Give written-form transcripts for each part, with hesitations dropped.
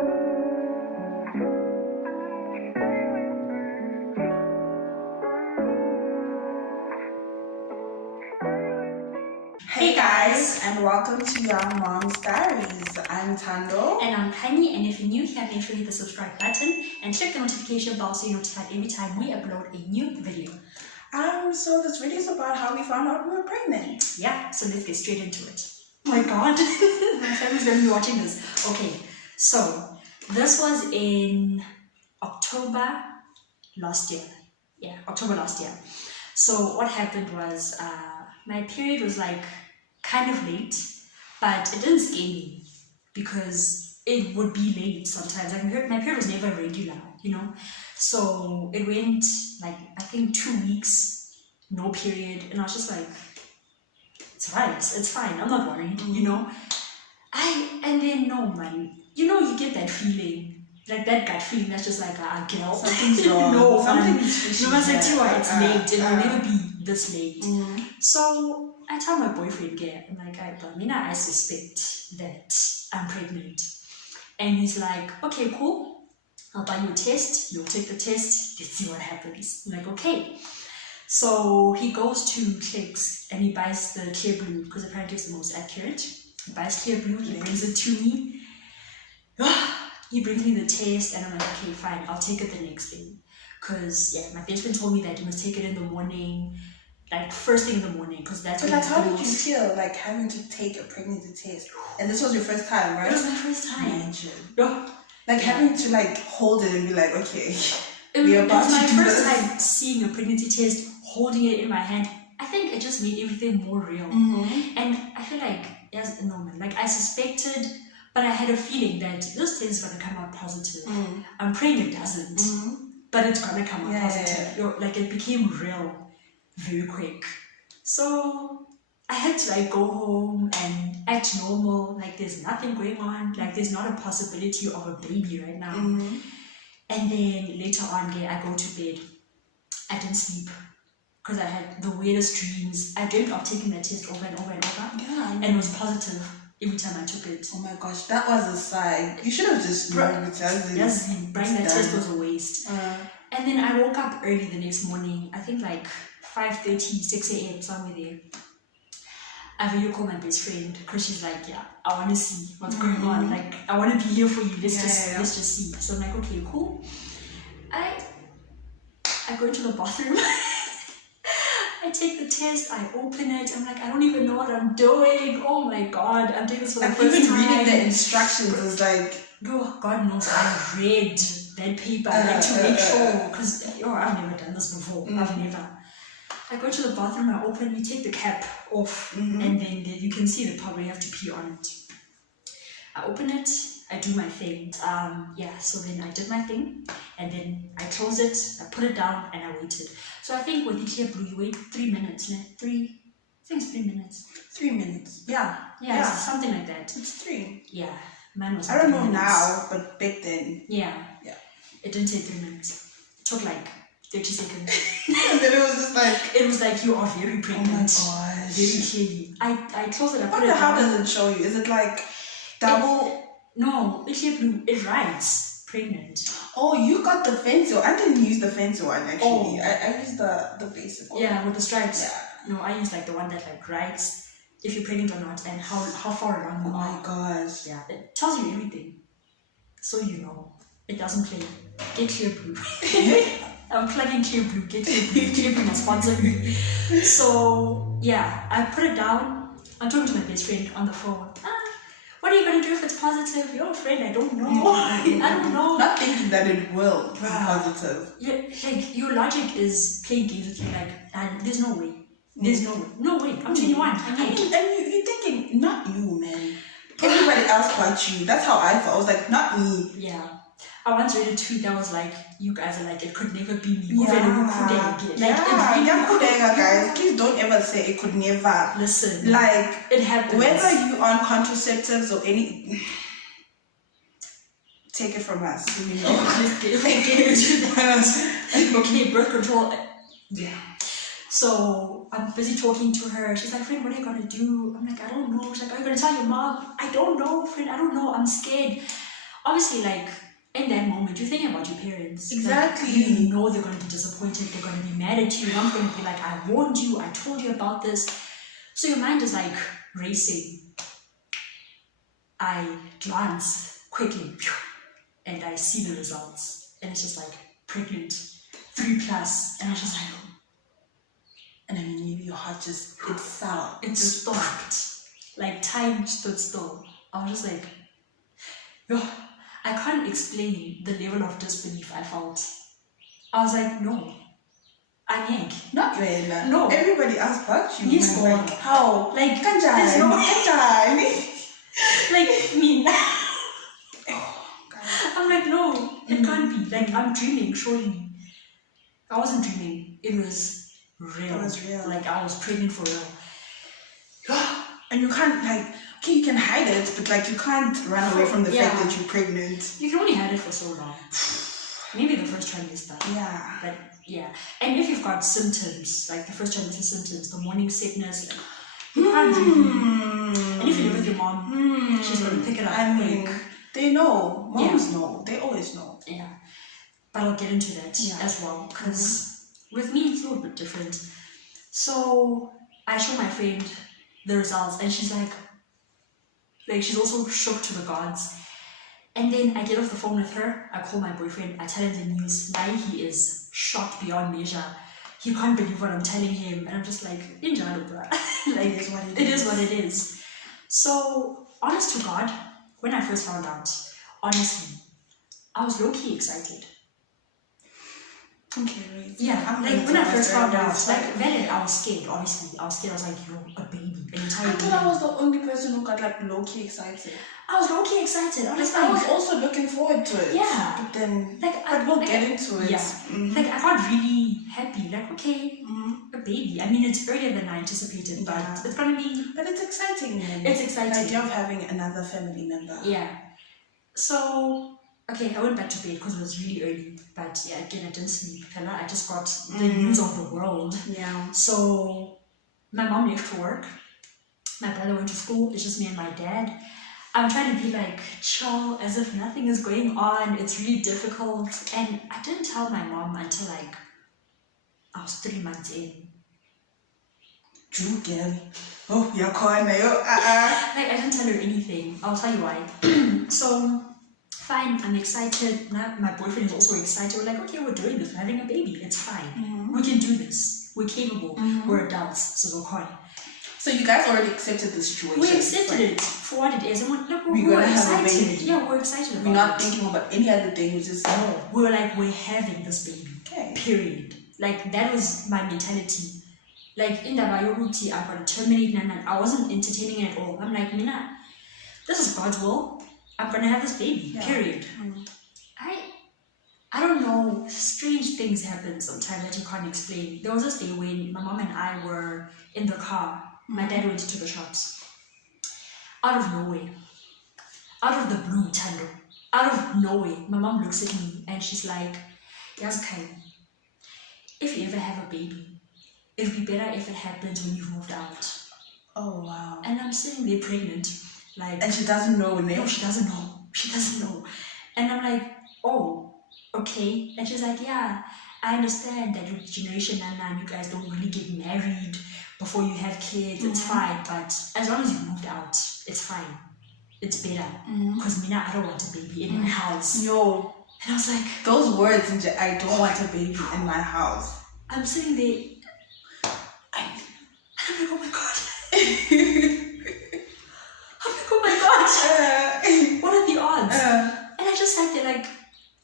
Hey guys, and welcome to Young Mom's Diaries. I'm Tando. And I'm Tiny, and if you're new here, make sure you hit the subscribe button and click the notification bell so you're notified every time we upload a new video. So this video is about how we found out we were pregnant. Yeah, so let's get straight into it. Oh my god, my family's gonna be watching this. Okay, so this was in October last year. Yeah, October last year. So what happened was my period was like kind of late, but it didn't scare me because it would be late sometimes. Like my period was never regular, you know. So it went like I think 2 weeks, no period, and I was just like, it's right, it's fine. I'm not worried, you know. And then no man, you know, you get that feeling, like that gut feeling that's just like girl, something's wrong. No, something's fishy. No, I said to her, it's late. It will never be this late. So I tell my boyfriend, I'm like, I suspect that I'm pregnant. And he's like, okay, cool. I'll buy you a test. You'll take the test. Let's see what happens. I'm like, okay. So he goes to Clicks and he buys the clear blue because apparently it's the most accurate. He buys clear blue. He brings it to me. He brings me the test and I'm like, okay, fine. I'll take it the next day. Because, yeah, my best friend told me that you must take it in the morning. Like first thing in the morning, because that's but like, how did you feel like having to take a pregnancy test? And this was your first time, right? It was my first time. Imagine. Like having to like hold it and be like, okay, we're about it was to my do first this. time seeing a pregnancy test, holding it in my hand. I think it just made everything more real. And I feel like, yes, no man, like I suspected, but I had a feeling that this test is gonna come out positive. I'm praying it doesn't, but it's gonna come out positive. Yeah. Like it became real very quick. So I had to like go home and act normal, like there's nothing going on, like there's not a possibility of a baby right now. And then later on, I go to bed. I didn't sleep because I had the weirdest dreams. I dreamt of taking that test over and over and over. Yeah. And it was positive every time I took it. Oh my gosh, that was a sign. You should have just known it. Yes, buying that test was a waste. And then I woke up early the next morning, I think like 5:30, 6 a.m. somewhere there. I video call my best friend because she's like, yeah, I want to see what's going on. Like, I want to be here for you. Let's just see. So I'm like, okay, cool. I go into the bathroom. I take the test. I open it. I'm like, I don't even know what I'm doing. Oh my god, I'm doing this for the first time. Even reading the instructions was like, God knows I read that paper like to make sure because I've never done this before. I've never. I go to the bathroom, I open, you take the cap off, and then you can see the powder, you have to pee on it. I open it, I do my thing. So then I did my thing, and then I close it, I put it down, and I waited. So I think with the clear blue, you wait 3 minutes, I think it's 3 minutes. 3 minutes. Yeah. It's something like that. It's 3. Yeah, mine was. I don't know now, but back then. Yeah. It didn't take 3 minutes. It took like 30 seconds. And then it was just like... It was like, you are very pregnant. Oh my gosh. Very clearly. I close it, I put it How down. does it show you? Is it like double? No, it writes pregnant. Oh, you got the fancy one. I didn't use the fancy one actually. I used the basic one. Yeah, with the stripes. Yeah. No, I use like the one that like writes if you're pregnant or not and how far along you are. Oh my gosh. Yeah, it tells you everything. So you know. It doesn't play. Get clear blue. I'm plugging clear blue. Get clear blue. Clear blue must sponsor me. So yeah, I put it down. I'm talking to my best friend on the phone. What are you gonna do if it's positive? You're a friend, I don't know. I don't know. Not thinking that it will be positive. Yeah, like your logic is playing games with you. Like, there's no way. There's no way. I'm 21. And you're thinking, not you, man. Everybody else but you. That's how I felt. I was like, not me. Yeah. I once read a tweet that was like, you guys are like, it could never be me. Guys. Please don't ever say it could never. Listen. Like, it happens. Whether you're on contraceptives or any... Take it from us. You know? Okay, birth control. Yeah. So I'm busy talking to her. She's like, friend, what are you gonna do? I'm like, I don't know. She's like, are you gonna tell your mom? I don't know, friend. I don't know. I'm scared. obviously, like, in that moment, you're thinking about your parents. Exactly. Like, you know they're going to be disappointed. They're going to be mad at you. Your mom's going to be like, I warned you. I told you about this. So your mind is like racing. I glance quickly and I see the results. And it's just like pregnant, 3+. And I just like, and then maybe your heart just, it fell. It stopped. Like time stood still. I was just like, yo, I can't explain the level of disbelief I felt. I was like, no. I can't. Not really. No. Everybody else but you. Yes, man. God. Like, how? Like, Kanjani? there's no Kanjani? like me. Oh, God. I'm like, no, it can't be. Like, I'm dreaming, surely. I wasn't dreaming. It was real. It was real. Like, I was pregnant for real. And you can't, like, okay, you can hide it, but like you can't run away from the fact that you're pregnant. You can only hide it for so long. Maybe the first trimester. Yeah. But yeah. And if you've got symptoms, like the first trimester symptoms, the morning sickness, you can't really. And if you live with your mom, she's going to pick it up. I mean, they know. Moms know. They always know. Yeah. But I'll get into that as well. Because with me, it's a little bit different. So I show my friend the results and she's like she's also shook to the gods. And then I get off the phone with her, I call my boyfriend, I tell him the news. Now he is shocked beyond measure. He can't believe what I'm telling him. And I'm just like, Injalo, bruh. Like, it is what it is. It is what it is. So, honest to God, when I first found out, honestly, I was low-key excited. Okay, right. Yeah, like when I first found out, like then I was scared, obviously. I was scared, I was like, yo, a baby, an entire baby. I thought I was the only person who got like low-key excited. I was low-key excited, honestly. I was also looking forward to it. Yeah. But then, like, we'll get into it. Yeah. Like I got really happy, like, okay, a baby. I mean, it's earlier than I anticipated, but it's gonna be... But it's exciting, man. It's exciting. The idea of having another family member. Yeah. So... Okay, I went back to bed because it was really early, but yeah, again, I didn't sleep. I just got the news of the world. Yeah. So, my mom left for work. My brother went to school. It's just me and my dad. I'm trying to be like chill, as if nothing is going on. It's really difficult. And I didn't tell my mom until like, I was 3 months in. True, girl. Oh, you're calling me. Like, I didn't tell her anything. I'll tell you why. So... Fine, I'm excited. Now my boyfriend is also excited. We're like, okay, we're doing this. We're having a baby. It's fine. We can do this. We're capable. We're adults. So we're So you guys already accepted the situation. We accepted it for what it is. And we're excited. Have a baby. Yeah, we're excited about it. We're not thinking about any other thing. We just know. We were like, we're having this baby. Okay. Period. Like, that was my mentality. Like, in the biology, I'm going to terminate and I wasn't entertaining it at all. I'm like, Mina, this is God's will. I'm gonna have this baby, period. I don't know, strange things happen sometimes that you can't explain. There was this day when my mom and I were in the car. My dad went to the shops. Out of nowhere, out of the blue, Tando, out of nowhere, my mom looks at me and she's like, Yazkai, if you ever have a baby, it'll be better if it happens when you've moved out. Oh, wow. And I'm sitting there pregnant. Like, and she doesn't know. No, she doesn't know. She doesn't know. And I'm like, oh, okay. And she's like, yeah, I understand that your generation and you guys don't really get married before you have kids. It's fine. But as long as you moved out, it's fine. It's better. Because Mina, I don't want a baby in my house. Yo. And I was like, those words, I don't want a baby in my house. I'm sitting there. I'm like, oh my God. Oh my God! What are the odds? And I just sat there like,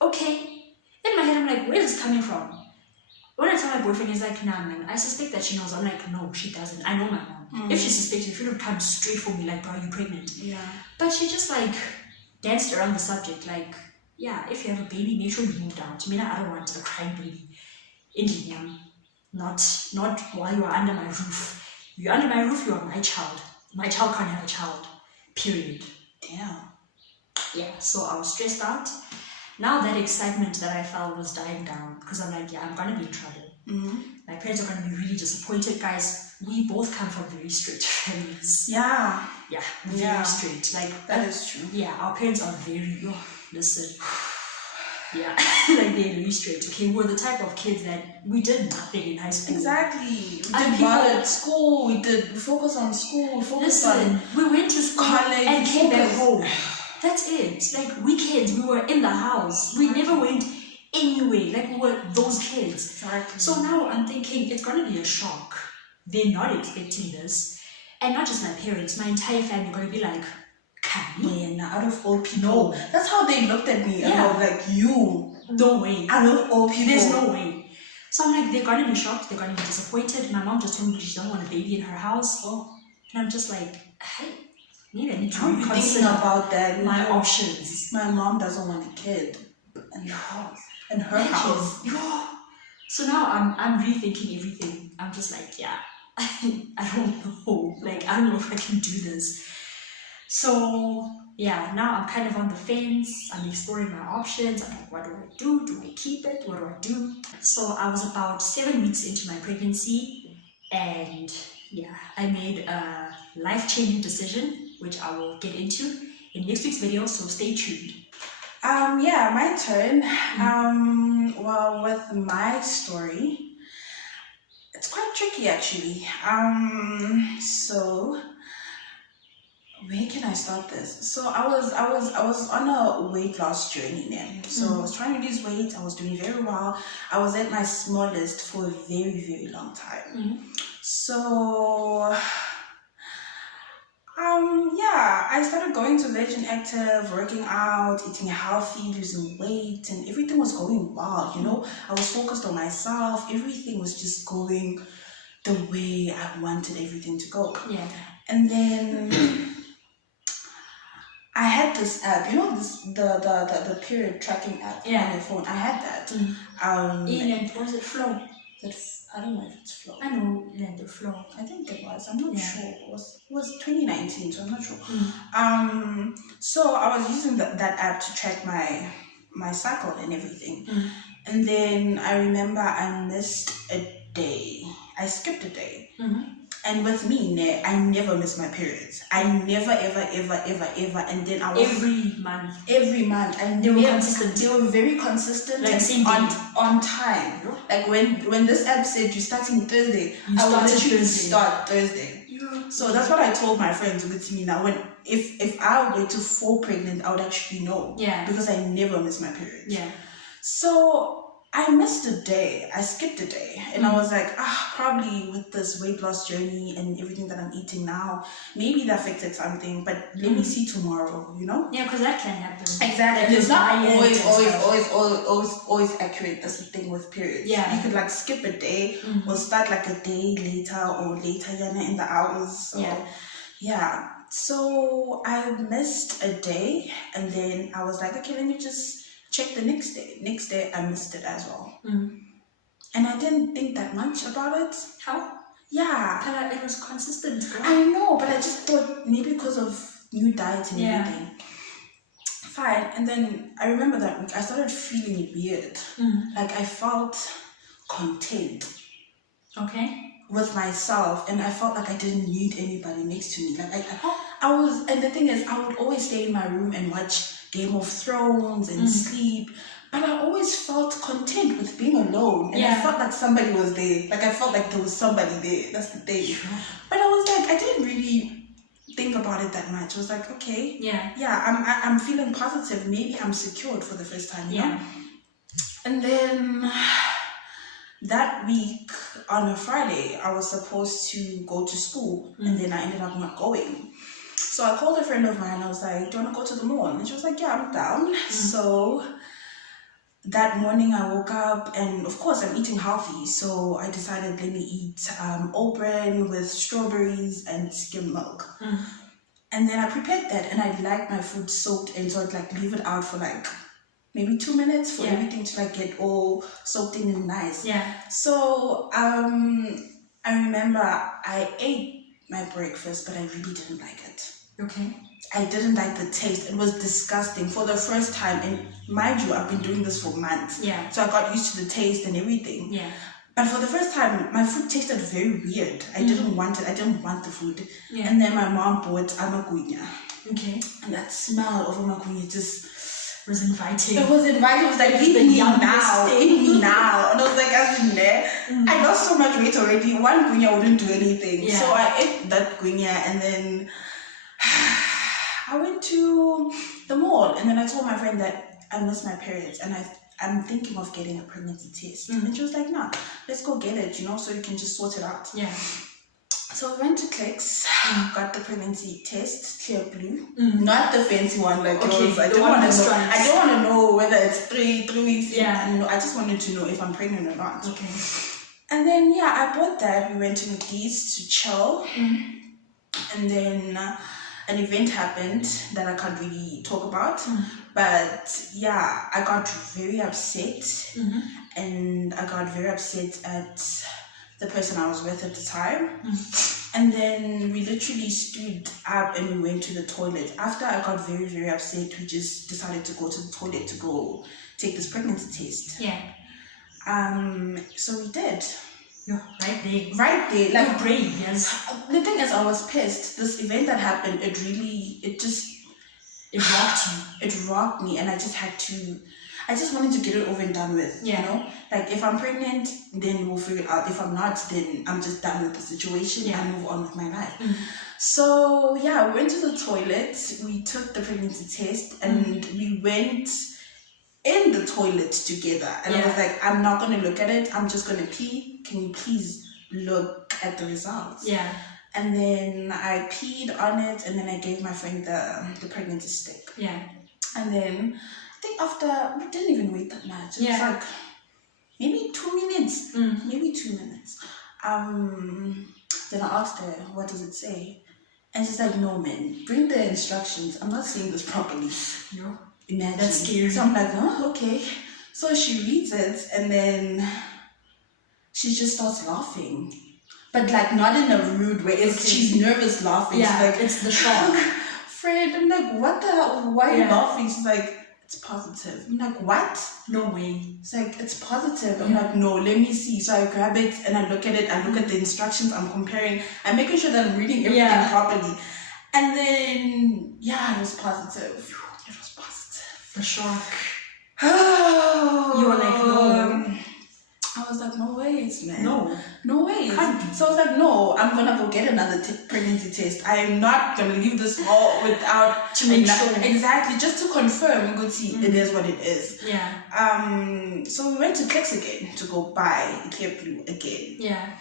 okay. In my head, I'm like, where is this coming from? When I tell my boyfriend, he's like, nah, man, I suspect that she knows. I'm like, no, she doesn't. I know my mom. If she suspected, she would have come straight for me, like, bro, you pregnant? Yeah. But she just like danced around the subject, like, yeah, if you have a baby, make sure you move out. I mean, I don't want a crying baby in Liam. Not while you are under my roof. You're under my roof, you are my child. My child can't have a child. Period. Damn. Yeah, so I was stressed out. Now that excitement that I felt was dying down because I'm like, yeah, I'm gonna be in trouble. My parents are gonna be really disappointed. Guys, we both come from very strict families. Yeah. Yeah, very strict. Like that is true. Yeah, our parents are very listen. Yeah, like they're really straight. Okay, we're the type of kids that we did nothing in high school. Exactly. We And did well at school. We focus on school. We focus on we went to school college and came back focus. home. That's it. Like weekends, we were in the house. We never went anywhere. Like we were those kids. Exactly. So now I'm thinking it's gonna be a shock. They're not expecting this, and not just my parents, my entire family are gonna be like, Man, out of all people. No. That's how they looked at me. Yeah. About like you. no way. Out of all people. There's no way. So I'm like, they're gonna be shocked, they're gonna be disappointed. My mom just told me she doesn't want a baby in her house. Oh. And I'm just like, hey, maybe I need to I'm thinking reconsider about that. my options. My mom doesn't want a kid in the house. In her house. Yeah. So now I'm rethinking everything. I'm just like, yeah, I don't know. Like, I don't know if I can do this. So yeah, now I'm kind of on the fence. I'm exploring my options. I'm like, what do I do? Do I keep it? What do I do? So I was about 7 weeks into my pregnancy, and yeah, I made a life-changing decision, which I will get into in next week's video, so stay tuned. Yeah, my turn. Well, with my story, it's quite tricky actually. So where can I start this? So I was on a weight loss journey then. So I was trying to lose weight. I was doing very well. I was at my smallest for a very, very long time. So yeah, I started going to Virgin Active, working out, eating healthy, losing weight, and everything was going well, you know. I was focused on myself. Everything was just going the way I wanted everything to go. Yeah. And then I had this app, you know, the period tracking app on your phone. I had that. Was it Flow? I don't know if it's Flow. I know the Flow. I think it was. I'm not sure. It was 2019, so I'm not sure. So I was using that app to track my cycle and everything. And then I remember I missed a day. I skipped a day. And with me, I never miss my periods. I never, ever. And then I was every month. And they were consistent. They were very consistent, like and on time. Like when this app said you're starting Thursday, I would literally start Thursday. Yeah. So that's what I told my friends with me now. When if I were to fall pregnant, I would actually know. Yeah. Because I never miss my periods. Yeah. So I missed a day. I skipped a day. And I was like, probably with this weight loss journey and everything that I'm eating now, maybe that affected something, but let me see tomorrow, you know? Yeah, because that can happen. Exactly. It's not always accurate. That's the thing with periods. Yeah. You could like skip a day or start like a day later or later in the hours. So, yeah. So I missed a day and then I was like, okay, let me just check the next day. Next day, I missed it as well. And I didn't think that much about it. How? Yeah. It was consistent. Right? I know, but I just thought maybe because of new diet and everything. Fine. And then I remember that week, I started feeling weird. Like I felt content. Okay. With myself, and I felt like I didn't need anybody next to me. Like I was, and the thing is, I would always stay in my room and watch Game of Thrones and sleep, but I always felt content with being alone, and I felt like somebody was there. Like I felt like there was somebody there. That's the thing. But I was like, I didn't really think about it that much. I was like, okay, I'm feeling positive. Maybe I'm secured for the first time. You know? And then that week on a Friday, I was supposed to go to school, and then I ended up not going. So I called a friend of mine. I was like, do you want to go to the mall? And she was like, yeah, I'm down. So that morning I woke up, and of course I'm eating healthy. So I decided, let me eat oat bran with strawberries and skim milk. And then I prepared that, and I liked my food soaked in, so I'd like leave it out for like maybe 2 minutes for everything to like get all soaked in and nice. So I remember I ate my breakfast, but I really didn't like it. Okay. I didn't like the taste. It was disgusting for the first time. And mind you, I've been doing this for months. So I got used to the taste and everything. But for the first time, my food tasted very weird. I didn't want it. I didn't want the food. And then my mom bought amagunya. Okay. And that smell of amagunya just was inviting. It was inviting. It was like, eat me now. Eat me now. And I was like, as in there, I lost so much weight already. One guinya wouldn't do anything. Yeah. So I ate that guinya and then I went to the mall and then I told my friend that I missed my periods and I'm thinking of getting a pregnancy test. And she was like, nah, let's go get it, so you can just sort it out. Yeah. So we went to Clicks, got the pregnancy test, clear blue. Not the fancy one like yours. I don't want to know whether it's three weeks. Yeah. I just wanted to know if I'm pregnant or not. Okay. And then, I bought that. We went to McGee's to chill. And then an event happened that I can't really talk about. But I got very upset. And I got very upset at the person I was with at the time. And then we literally stood up and we went to the toilet. After I got very, very upset, we just decided to go to the toilet to go take this pregnancy test. Yeah. So we did. Yeah, right there. Right there. Like, you're brave, yes. The thing is, I was pissed. This event that happened, it rocked you. It rocked me, and I just wanted to get it over and done with. Like, if I'm pregnant, then we'll figure it out. If I'm not, then I'm just done with the situation and move on with my life. So we went to the toilet, we took the pregnancy test, and we went in the toilet together. And I was like, I'm not going to look at it, I'm just going to pee. Can you please look at the results? Yeah. And then I peed on it, and then I gave my friend the pregnancy stick. Yeah. And then I think after, we didn't even wait that much. It was like maybe 2 minutes. Maybe 2 minutes. Then I asked her, what does it say? And she's like, no, man, bring the instructions. I'm not saying this properly. No. Imagine. That's scary. So I'm like, oh, okay. So she reads it, and then she just starts laughing. But like not in a rude way. She's nervous laughing. Yeah, she's like, it's the shock. Fred, I'm like, what the hell? Why are you laughing? She's like, it's positive. I'm like, what? No way. It's like, it's positive. I'm like, no, let me see. So I grab it and I look at it. I look at the instructions. I'm comparing. I'm making sure that I'm reading everything properly. And then, it was positive. It was positive. The shock. Oh, you were like, no. I was like, no ways, man. No ways. Can't be. So I was like, no, I'm gonna go get another pregnancy test. I am not gonna leave this all without to make sure. Exactly, just to confirm. We could see it is what it is. Yeah. So we went to Clicks again to go buy Clear Blue again. Yeah.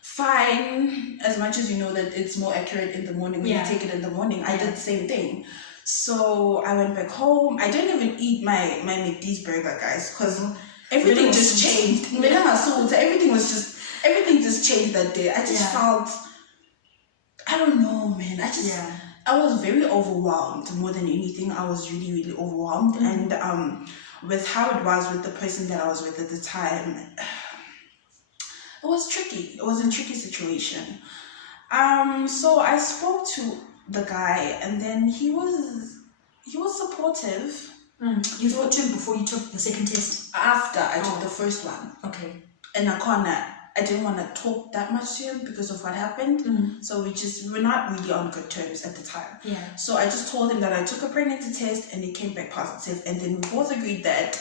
Fine. As much as you know that it's more accurate in the morning when you take it in the morning, I did the same thing. So I went back home. I didn't even eat my McD's burger, guys, because everything just changed. Everything just changed that day. I just felt, I don't know, man. I was very overwhelmed more than anything. I was really, really overwhelmed. And with how it was with the person that I was with at the time, it was tricky. It was a tricky situation. So I spoke to the guy, and then he was supportive. You spoke to him before you took the second test? After I took the first one. Okay. And I didn't want to talk that much to him because of what happened. So we're not really on good terms at the time. Yeah. So I just told him that I took a pregnancy test and it came back positive. And then we both agreed that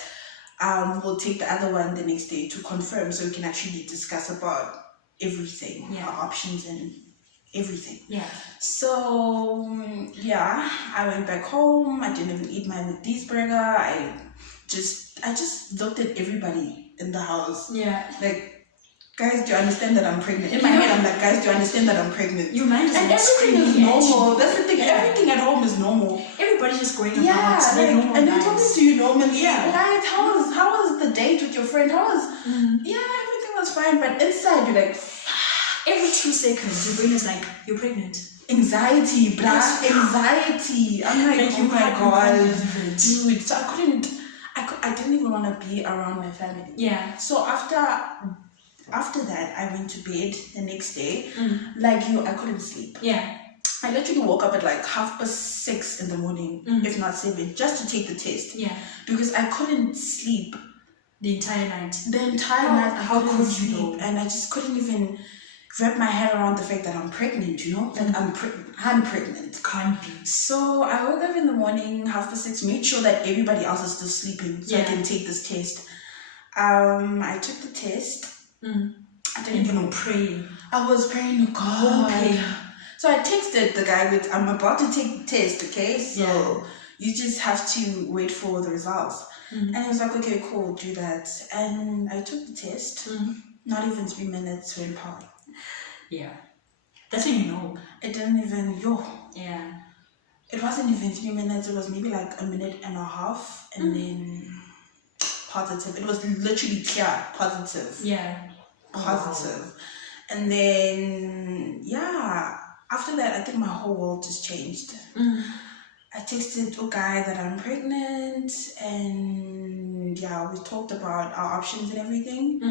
we'll take the other one the next day to confirm, so we can actually discuss about everything, our options and everything. Yeah. So I went back home. I didn't even eat my McD's burger. I just looked at everybody in the house. Yeah. Like, guys, do you understand that I'm pregnant? In my head, I'm like, guys, do you understand that I'm pregnant? Your mind is and everything is normal. That's the thing. Everything at home is normal. Everybody's just going about and they're talking to you normally. Yeah. Right? How was the date with your friend? Everything was fine. But inside, you're like, every 2 seconds, your brain is like, you're pregnant. Anxiety, anxiety. I'm like, oh my god, dude. So I didn't even want to be around my family. Yeah. So after that, I went to bed the next day. Like you, I couldn't sleep. Yeah. I literally woke up at like 6:30 in the morning, if not 7, just to take the test. Yeah. Because I couldn't sleep. The entire night. The entire night, how couldn't could sleep. you? And I just couldn't even wrap my head around the fact that I'm pregnant, you know? Like, I'm pregnant. Can't be. So I woke up in the morning, 6:30, made sure that everybody else is still sleeping so I can take this test. I took the test. I didn't even know. Praying. I was praying to God. Hoping. So I texted the guy with, I'm about to take the test, okay? So you just have to wait for the results. And he was like, okay, cool, do that. And I took the test. Not even 3 minutes went past. Yeah. That's when you know. It didn't even, Yeah. It wasn't even 3 minutes. It was maybe like a minute and a half. And then positive. It was literally clear, positive. Yeah. Positive. Wow. And then, after that, I think my whole world just changed. I texted a guy that I'm pregnant, and we talked about our options and everything.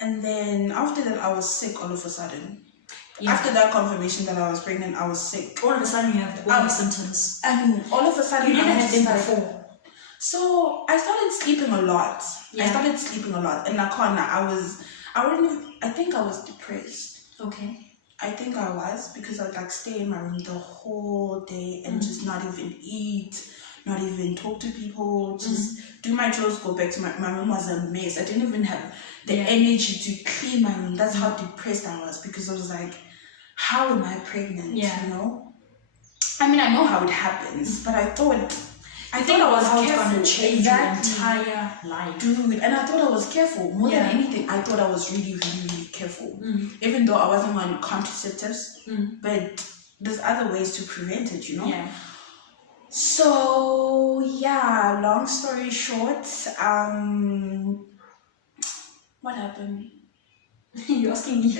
And then after that, I was sick all of a sudden. Yeah. After that confirmation that I was pregnant, I was sick. All of a sudden, you have all the symptoms. And all of a sudden, you never had them before. So I started sleeping a lot. Yeah. And I think I was depressed. Okay. I think I was, because I would like stay in my room the whole day and just not even eat, not even talk to people, just do my chores, go back to my room was a mess. I didn't even have the energy to clean my room. That's how depressed I was, because I was like, how am I pregnant? You know? I mean, I know how it happens, but I thought I was careful. Going to change your entire life. Dude, and I thought I was careful. More than anything, I thought I was really, really, really careful. Even though I wasn't on contraceptives, but there's other ways to prevent it, you know? Yeah. So, long story short, what happened? You're asking me.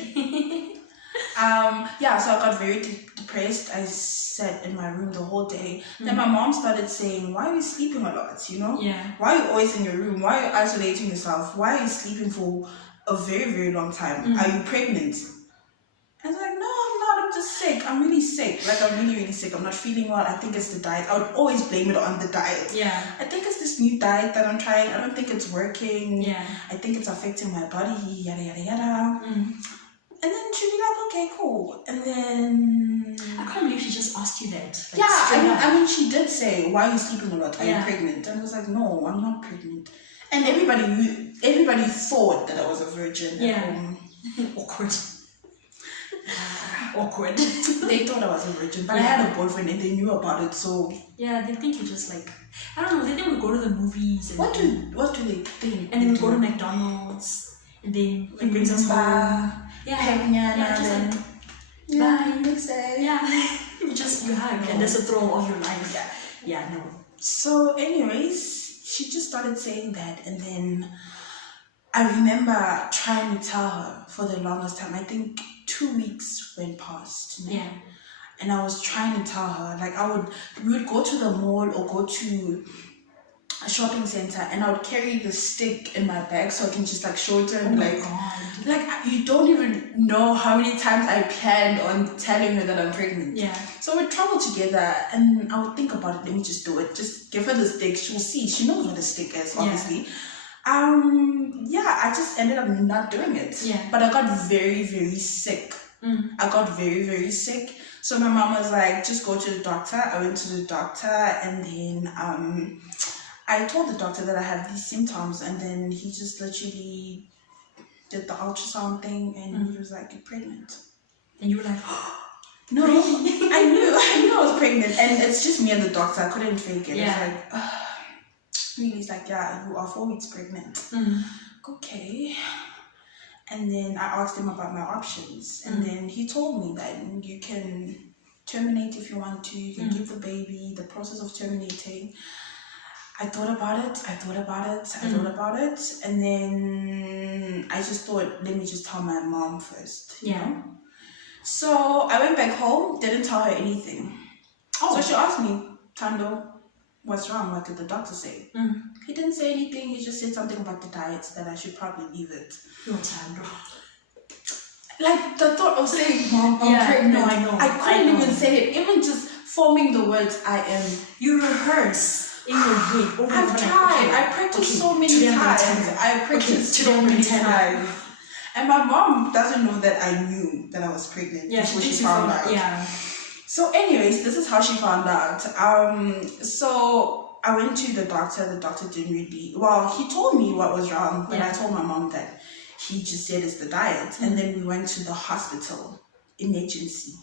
So I got very depressed. I sat in my room the whole day. Then my mom started saying, why are you sleeping a lot, you know? Yeah. Why are you always in your room? Why are you isolating yourself? Why are you sleeping for a very, very long time? Are you pregnant? I was like, no, I'm not. I'm just sick. I'm really sick. Like, I'm really, really sick. I'm not feeling well. I think it's the diet. I would always blame it on the diet. Yeah. I think it's this new diet that I'm trying. I don't think it's working. Yeah. I think it's affecting my body, yada, yada, yada. And then she'd be like, okay, cool. And then I can't believe she just asked you that. Like, I mean, she did say, why are you sleeping a lot? Are you pregnant? And I was like, no, I'm not pregnant. And everybody thought that I was a virgin at home. Awkward. Awkward. They thought I was a virgin, but I had a boyfriend and they knew about it, so yeah, they think you just like, I don't know, they think we go to the movies and what do they think? And then we go to McDonald's and then it brings us home. Bye, next day. You hug and that's a throw of your life. No. So anyways, she just started saying that, and then I remember trying to tell her for the longest time. I think 2 weeks went past. Yeah. And I was trying to tell her, like we would go to the mall or go to a shopping center, and I would carry the stick in my bag so I can just like show it to her and like you don't even know how many times I planned on telling her that I'm pregnant. Yeah. So we'd travel together, and I would think about it. Let me just do it. Just give her the stick. She'll see. She knows what a stick is, obviously. I just ended up not doing it. Yeah. But I got very, very sick. I got very, very sick. So my mom was like, just go to the doctor. I went to the doctor, and then I told the doctor that I had these symptoms, and then he just literally did the ultrasound thing, and he was like, you're pregnant. And you were like, no, I knew I was pregnant, and it's just me and the doctor. I couldn't fake it. Yeah. I was like, really? He's like, yeah, you are 4 weeks pregnant. Okay. And then I asked him about my options, and then he told me that you can terminate if you want to, you can give the baby, the process of terminating. I thought about it, and then I just thought, let me just tell my mom first, you know? So I went back home, didn't tell her anything. So she asked me, Tando, what's wrong? What did the doctor say? He didn't say anything. He just said something about the diet, that I should probably leave it. No, Tando. Like the thought of saying, Mom, I'm pregnant. No, I know. I couldn't even say it. Even just forming the words, I am. You rehearse in your head. I've tried. I practiced so many times. I practiced so many times. And my mom doesn't know that I knew that I was pregnant before she found out. Yeah. So anyways, this is how she found out. So I went to the doctor. The doctor didn't really... Well, he told me what was wrong, but I told my mom that he just said it's the diet. And then we went to the hospital, emergency.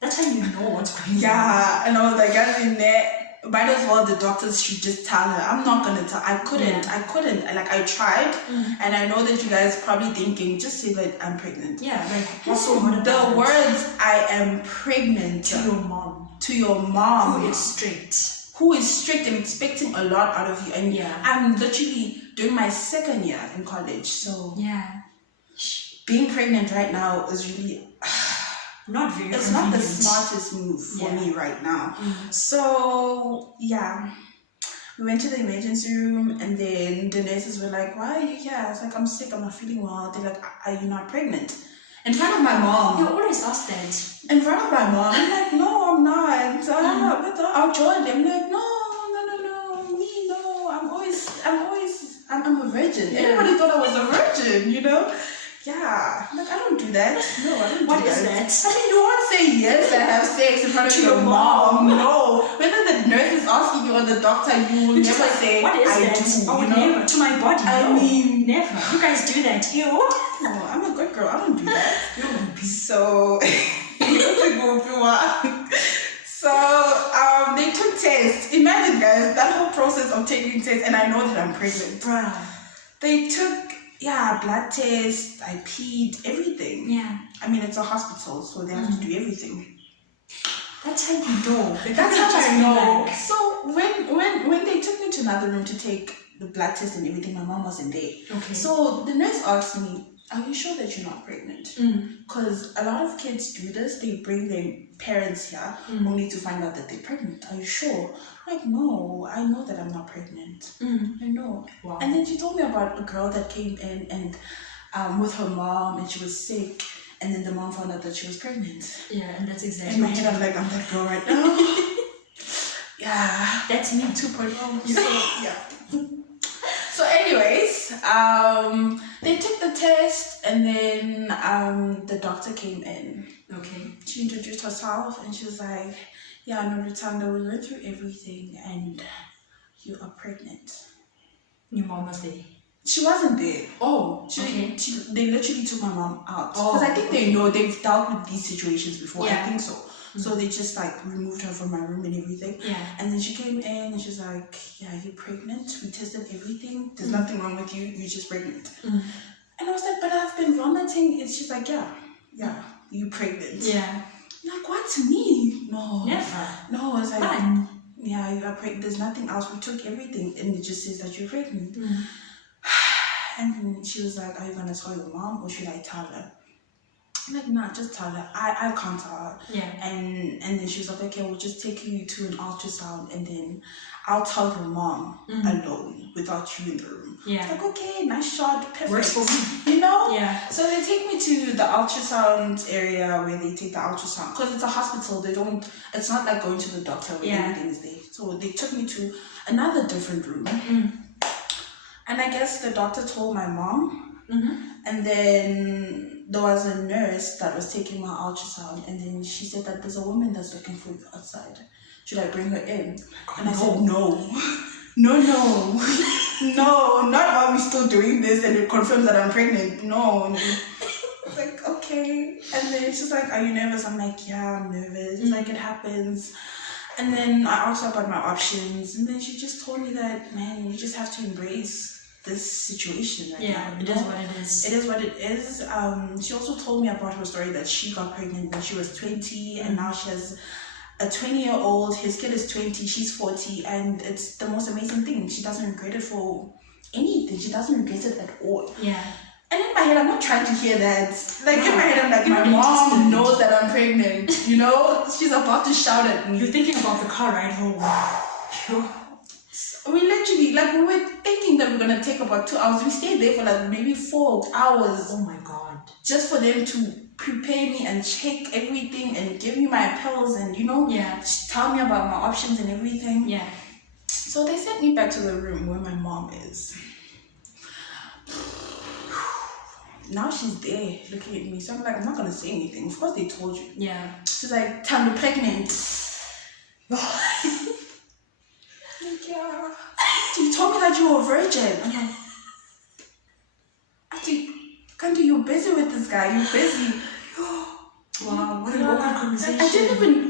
That's how you know what's going on. Yeah, and I was like, I in there. Might as well the doctors should just tell her. I'm not gonna tell. I couldn't. Like I tried, and I know that you guys probably thinking, just say that I'm pregnant. Yeah, like also the words "I am pregnant" to your mom. To your mom, who is strict. Who is strict and expecting a lot out of you, and I'm literally doing my second year in college, so being pregnant right now is really. Not very. It's not the smartest move for me right now. So we went to the emergency room, and then the nurses were like, "Why are you here?" I was like, "I'm sick. I'm not feeling well." They're like, "Are you not pregnant?" In front of my mom. You always ask that. In front of my mom. I'm like, "No, I'm not." I'll join them. Like, no, me, no. I'm a virgin. Everybody thought I was a virgin, you know. Yeah, like I don't do that. No, I don't. What is that? I mean, you won't say yes and have sex in front of your mom. No, whether the nurse is asking you or the doctor, you will never say. What is that? Do, I would never. To my body. I mean, never. You guys do that. You. No, I'm a good girl. I don't do that. So, they took tests. Imagine, guys, that whole process of taking tests, and I know that I'm pregnant. Bruh. They took. Yeah, blood test, I peed, everything. Yeah. I mean, it's a hospital, so they have to do everything. That's how you know. That's how I know. So when they took me to another room to take the blood test and everything, my mom wasn't there. Okay. So the nurse asked me, "Are you sure that you're not pregnant?" Because a lot of kids do this. They bring their parents here only to find out that they're pregnant. "Are you sure?" I'm like, "No, I know that I'm not pregnant. I know." Wow. And then she told me about a girl that came in and with her mom, and she was sick, and then the mom found out that she was pregnant. Yeah, and that's exactly. In my head, I'm like, I'm that girl right now. Yeah, that's me 2.0. So yeah. So anyways, they took the test, and then the doctor came in. Okay. She introduced herself, and she was like, "Yeah, no, Rutanda, we went through everything, and you are pregnant." Your mom was there. She wasn't there. Oh, They literally took my mom out. Because I think they know they've dealt with these situations before. Yeah. I think so. So they just like removed her from my room and everything. Yeah. And then she came in and she's like, "Yeah, you're pregnant. We tested everything. There's nothing wrong with you. You're just pregnant." And I was like, "But I've been vomiting." And she's like, yeah, you're pregnant. Yeah. I'm like, "What? Me? No. Never. No." I was like, Man. "Yeah, you are pregnant. There's nothing else. We took everything. And it just says that you're pregnant." And then she was like, "Are you gonna tell your mom or should I tell her?" I'm like, "Nah, just tell her. I can't tell her." Yeah. And then she was like, "Okay, we'll just take you to an ultrasound and then I'll tell your mom alone without you in the room." Yeah. Like, okay, nice shot, perfect. Works for me. You know? Yeah. So they take me to the ultrasound area where they take the ultrasound. Because it's a hospital, it's not like going to the doctor where everything is there. So they took me to another different room. And I guess the doctor told my mom. And then there was a nurse that was taking my ultrasound, and then she said that there's a woman that's looking for you outside. Should I bring her in? And I said, no, not while we're still doing this and it confirms that I'm pregnant. No. It's like, okay. And then she's like, "Are you nervous?" I'm like, "Yeah, I'm nervous." It's like, it happens. And then I asked her about my options, and then she just told me that, man, you just have to embrace this situation right now. It is what it is. It is what it is. She also told me about her story that she got pregnant when she was 20 and now she has a 20-year-old. His kid is 20, she's 40, and it's the most amazing thing. She doesn't regret it for anything. She doesn't regret it at all. Yeah. And in my head, I'm not trying to hear that. Like, in my head, I'm like, my mom knows that I'm pregnant. You know? She's about to shout at me. You're thinking about the car ride home. We literally, like, we were thinking that we were going to take about 2 hours. We stayed there for like maybe 4 hours. Oh my God. Just for them to prepare me and check everything and give me my pills and, you know, tell me about my options and everything. Yeah. So they sent me back to the room where my mom is. now she's there looking at me. So I'm like, I'm not gonna say anything. Of course they told you. Yeah. She's like, Tam, you're pregnant. Like, yeah. You told me that you were a virgin. I'm like, Kanti, you're busy with this guy. You're busy. Wow, what an awkward conversation.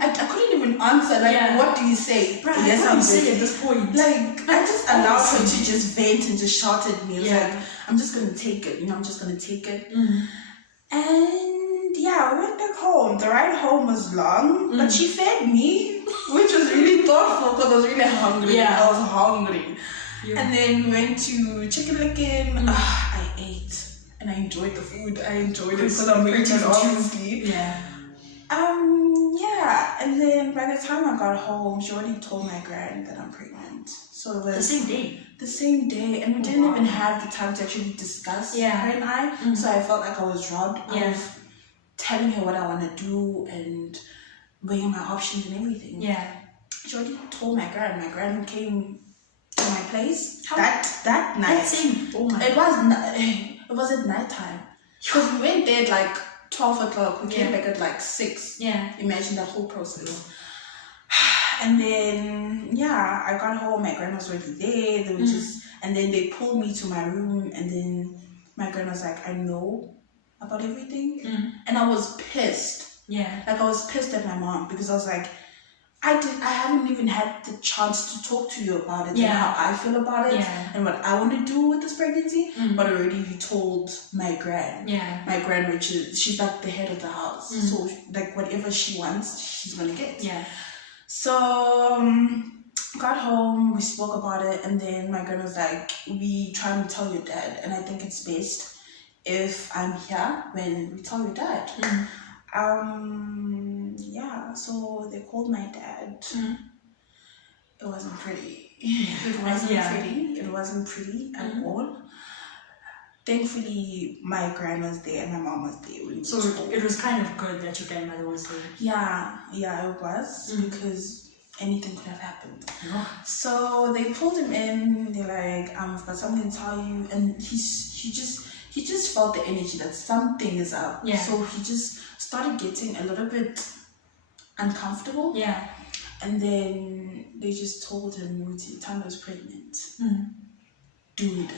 I couldn't even answer. Like, what do you say? Bruh, Yes, what do I'm you say busy. at this point? Like, I just allowed her to just vent and just shout at me. It was Yeah. like, I'm just gonna take it. I'm just gonna take it. Mm. And yeah, we went back home. The ride home was long, but she fed me, which was really thoughtful because I was really hungry. Yeah. I was hungry. Yeah. And then we went to Chicken Licken. I ate. And I enjoyed the food. I enjoyed it because I'm pregnant, obviously. Yeah. Yeah. And then by the time I got home, she already told my grand that I'm pregnant. So it was The same day. The same day, and we didn't even have the time to actually discuss her and I. So I felt like I was robbed of telling her what I want to do and weighing my options and everything. Yeah. She already told my grand. My grand came to my place How? that night. That same. Oh my. It was at night time. Because we went there at like 12 o'clock. We came back at like 6. Yeah. Imagine that whole process. And then, I got home. My grandma was already there. They were and then they pulled me to my room. And then my grandma was like, I know about everything. And I was pissed. Yeah. Like, I was pissed at my mom because I was like, I haven't even had the chance to talk to you about it and how I feel about it and what I want to do with this pregnancy. But already you told my gran. Yeah. My gran, which is, she's like the head of the house. So, like, whatever she wants, she's going to get. Yeah. So, got home, we spoke about it, and then my gran was like, we trying to tell your dad, and I think it's best if I'm here when we tell your dad. So they called my dad. It wasn't pretty. It wasn't pretty at all. Thankfully, my grandma was there and my mom was there. So it was kind of good that your grandmother was there. Yeah, it was because anything could have happened. Yeah. So they pulled him in. They're like, I've got something to tell you, and he just felt the energy that something is up. Yeah. So he just started getting a little bit uncomfortable. Yeah. And then they just told him Tanda was pregnant. Dude.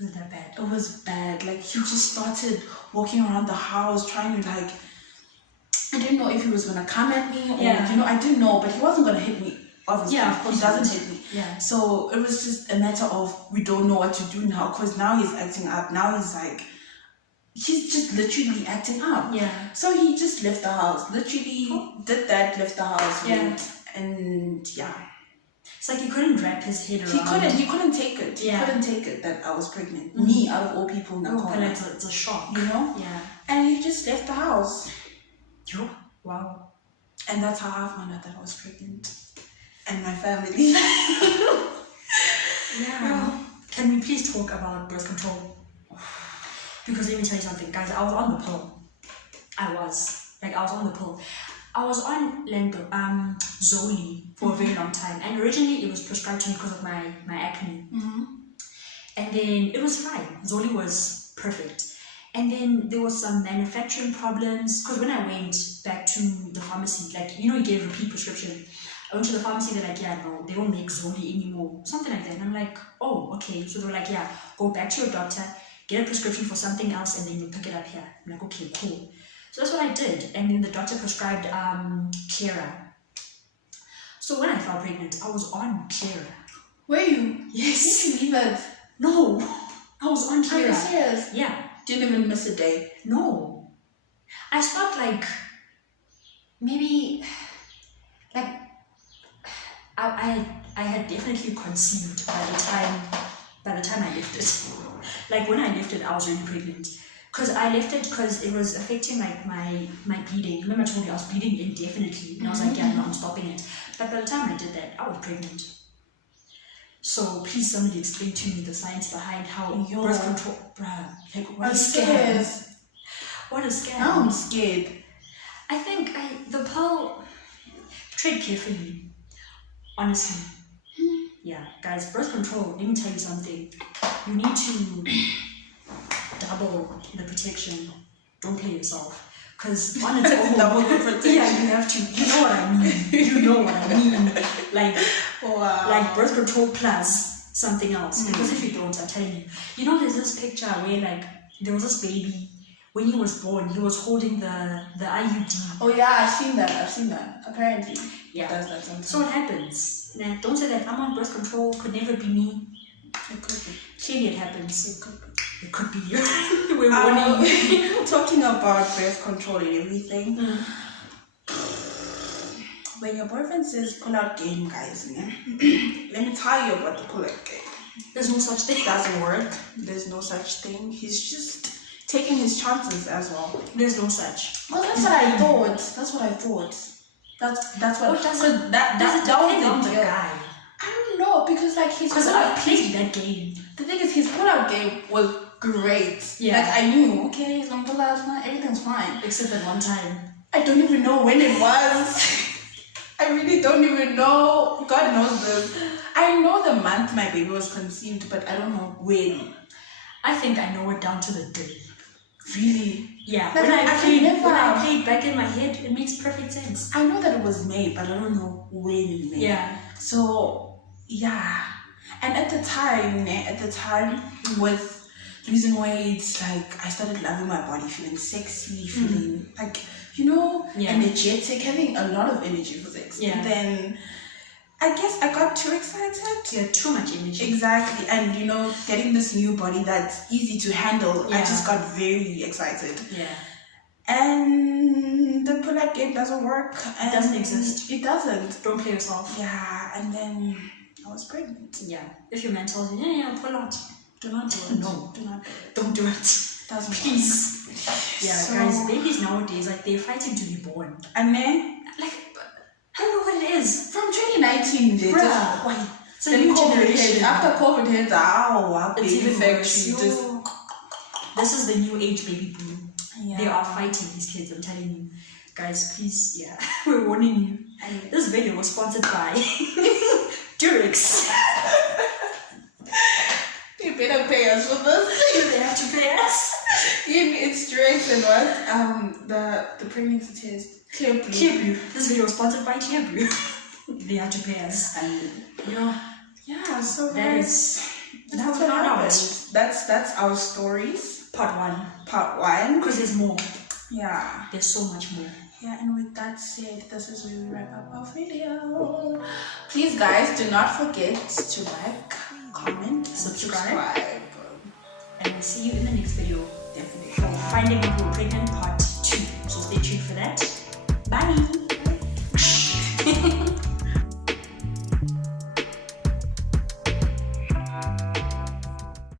Was that bad? It was bad. Like, he just started walking around the house trying to, like, I didn't know if he was going to come at me or, I didn't know, but he wasn't going to hit me, obviously. Yeah, of course he doesn't hit me. Yeah. So it was just a matter of we don't know what to do now because now he's acting up. Now he's like, he's just literally acting up. Yeah. So he just left the house. Literally did that, left the house. Yeah. And It's like he couldn't wrap his head around. He couldn't take it. Yeah. He couldn't take it that I was pregnant. Me, out of all people in the corner. It's a shock. You know? Yeah. And he just left the house. Wow. And that's how I found out that I was pregnant. And my family. Yeah. Can we please talk about birth control? Because let me tell you something, guys. I was on the pill. I was on the pill. I was on Zoli for a very long time, and originally it was prescribed to me because of my acne. And then it was fine. Zoli was perfect. And then there was some manufacturing problems because when I went back to the pharmacy, like, you get a repeat prescription. I went to the pharmacy, they're like, yeah, no, they don't make Zoli anymore. Something like that. And I'm like, oh, okay. So they were like, yeah, go back to your doctor, get a prescription for something else, and then you pick it up here. I'm like, okay, cool. So that's what I did. And then the doctor prescribed Clara. So when I fell pregnant, I was on Clara. Were you? Yes. You believe it? No. I was on Clara. Are you serious? Yeah. Didn't even miss a day. No. I stopped maybe I had definitely conceived by the time I left it. Like when I left it, I was really pregnant. Because I left it because it was affecting my bleeding. Remember I told you I was bleeding indefinitely. And I was like, yeah, no, I'm stopping it. But by the time I did that, I was pregnant. So please somebody explain to me the science behind how birth control, bruh. What a scam. What a scam. Now I'm scared. I think the pill, tread carefully. Honestly. Yeah, guys, birth control, let me tell you something. You need to double the protection. Don't play yourself. Because on its own, Double the protection. yeah, you have to. You know what I mean. You know what I mean. Like, Wow. like birth control plus something else. Because if you don't, I'm telling you. You know, there's this picture where like there was this baby. When he was born, he was holding the IUD. Oh yeah, I've seen that. Apparently. Yeah. It does that sometimes. So what happens? Nah, don't say that I'm on birth control, could never be me. It could be. Clearly it happens. It could be. It could be you. We're warning. Talking about birth control and everything. When your boyfriend says pull out game, guys, man, let me tell you about the pull out game. There's no such thing. It doesn't work. There's no such thing. He's just taking his chances as well. There's no such. Well, that's what I thought. That's what I thought. That's what. What does so it? that Does it that depend on was the the deal. guy? I don't know because like his Because pull-out I've played that game. the thing is his pull-out game was great. Yeah. Like I knew, okay, he's gonna pull out, everything's fine. Except that one time. I don't even know when it was. I really don't even know. God knows this. I know the month my baby was conceived, but I don't know when. I think I know it down to the day. Really? Yeah. Like, when I when I played back in my head, it makes perfect sense. I know that it was May, but I don't know when in May. Yeah. So yeah, and at the time with losing weight, like I started loving my body, feeling sexy, feeling like energetic, having a lot of energy for sex. Yeah. And then I guess I got too excited. Yeah, too much energy. Exactly, and getting this new body that's easy to handle, I Yeah. just got very excited. Yeah. And the pull-out game doesn't work. It doesn't exist. It doesn't. Don't play yourself. Yeah, and then I was pregnant. Yeah. If your man tells you, yeah, pull out. Do not do it. No. Do not do it. Don't do it. Doesn't Please. Yeah, So- guys, babies nowadays, like, they're fighting to be born. And then Like, I don't know what it is. from 2019, they Bruh. just wait. It's a Then new COVID generation. hit. After COVID hit, our It's baby even factory worse. just This is the new age baby boom. yeah. They are fighting these kids, I'm telling you. Guys, please, yeah, we're warning you. And This video was sponsored by Durex. you better pay us for this. They have to pay us. It's direct and what? The pregnancy test. Clear blue. Clear Blue. This video was sponsored by Clear Blue. They have to pay us. And yeah, so That guys, that's that's what what we found out. happened. That's our stories. Part 1. Part 1. Because there's more. Yeah. There's so much more. Yeah, and with that said, this is where we wrap up our video. Please, guys, do not forget to like, comment, and Subscribe. And we'll see you in the next video. Definitely. For Finding Out We're Pregnant Part 2. So stay tuned for that. Bye.